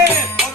আরে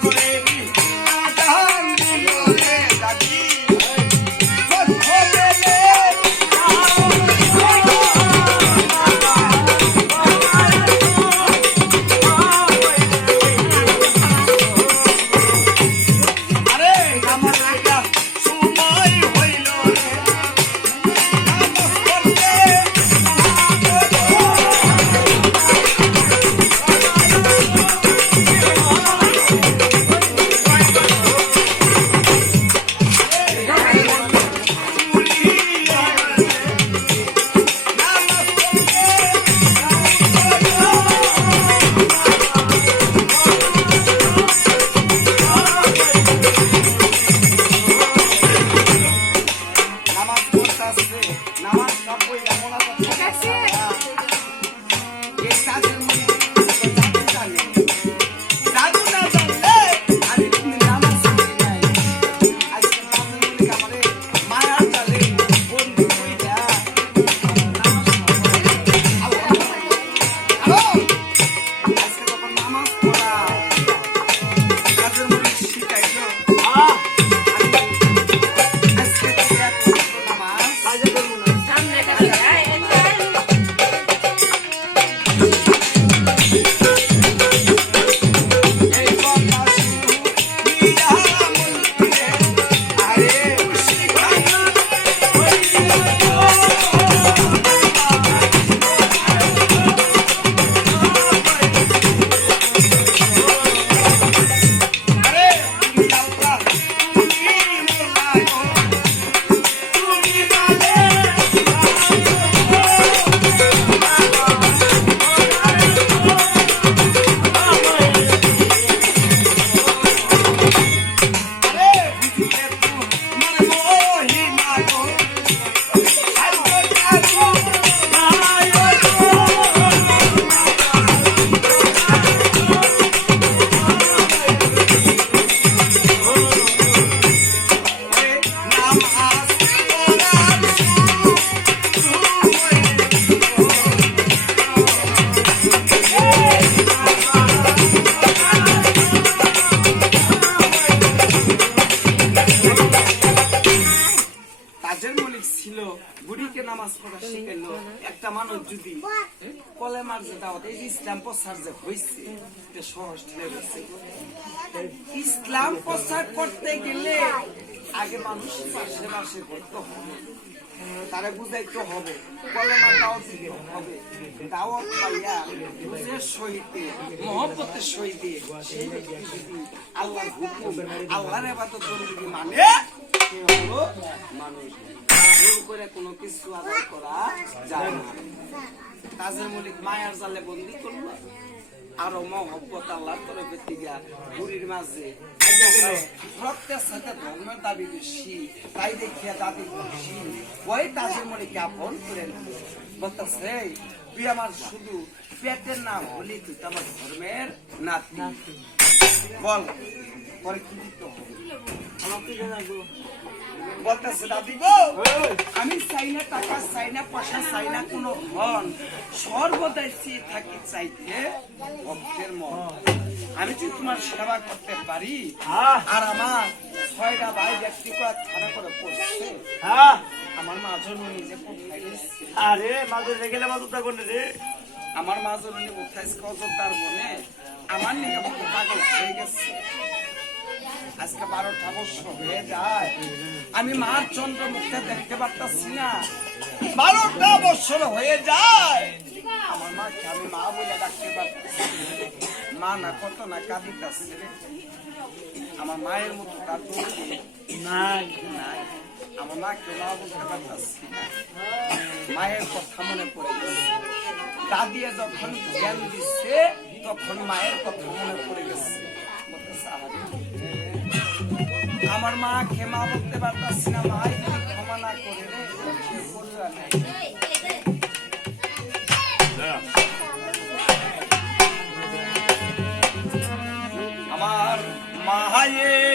শিখাইলো একটা মানুষ যদি কলেমার যে দাওয়াত এই ইসলাম প্রচার যে হয়েছে এটা সহজ ঠেলে ইসলাম প্রচার করতে গেলে আগে মানুষ পাশে পাশে করতে হবে। তারা বুঝাইতে হবে কলেমার দাওয়াত দিতে হবে। দাওয়াত পাইয়া বুঝের সহিতে মহব্বতের সহিতে আল্লাহর হুকুম আল্লাহর এবাদত বন্দী মানে কোনো কিছু করা যায় না। তাজের মলিক বন্দি করল। আরও মহব্বত আল্লাহর তরফে থেকে বুড়ির মাঝে রক্তের সাথে ধর্মের দাবি বেশি, তাই দেখিয়া দাবি বেশি। ওই মলিকে আপন করে বলতেছে, তুই আমার শুধু পেটের নাম হলি, তুই আমার ধর্মের নাতি। বল। পরে কি দিতে? আমি চাই না টাকা চাই না পয়সা চাই না কোনো ধন। সর্বদাই চেয়ে থাকি চাইতে ভক্তের মন। আমি যদি তোমার সেবা করতে পারি আর আমার ছয়টা ভাই ব্যক্তিগত খারাপ করে পড়ছে আমার মা জন্মনি যে কোথায় গেছে? আরে মাঝে রেখে মাঝে তা করলে রে? আমার মা জন্মনি কোথায় কজরদার বনে আমার নিয়ে আমার পাগল হয়ে গেছে। আজকে বারোটা বছর হয়ে যায়। আমি মার চন্দ্র মুখে দেখতে পারতাছি না। বারোটা বছর হয়ে যায়। আমার মাকে আমি মা বলে ডাকতে পারতেছি। মা না কত না কাঁদিতাছে আমার মায়ের মতো কাঁদতে নাই। নাই। আমার মাকে মা বলতে পারতাছি মায়ের কথা মনে পড়ে গেছে দাদিয়ে যখন জ্ঞান দিচ্ছে তখন মায়ের কথা মনে পড়ে গেছে। বলতেছে, "আহারে, আমার মা ক্ষমা বলতে পারতাছি না মা ক্ষমা না করে রে। আমার মায়ের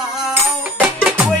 মাও ওই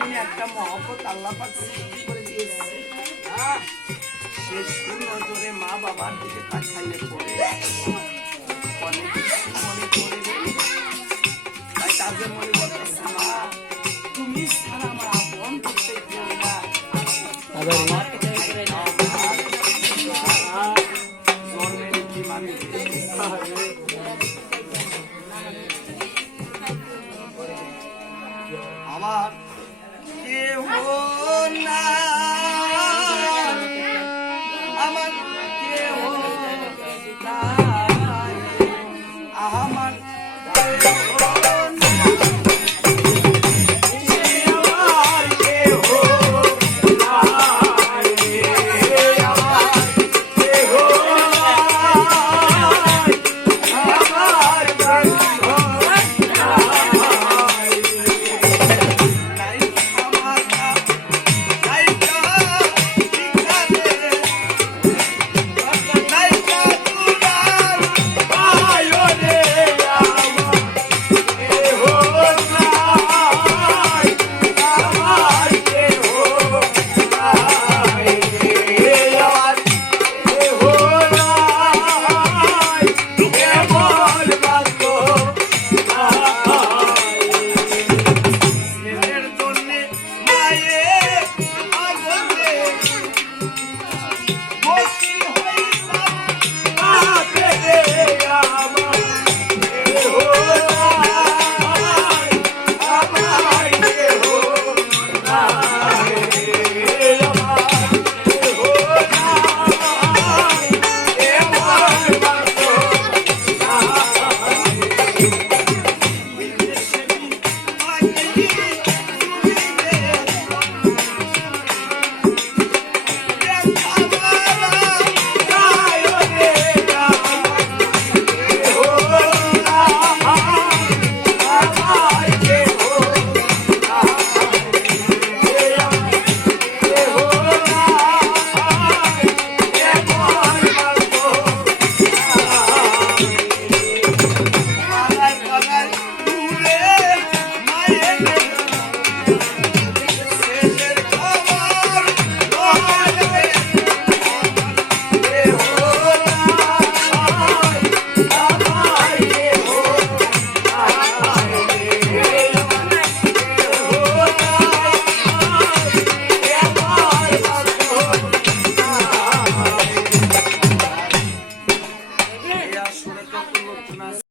এমনই একটা মহব্বত আল্লাহ পাক সৃষ্টি করে দিয়েছে। সে সুনজরে মা বাবার দিকে তাকাইলে পরে মনে করে তাদের মনে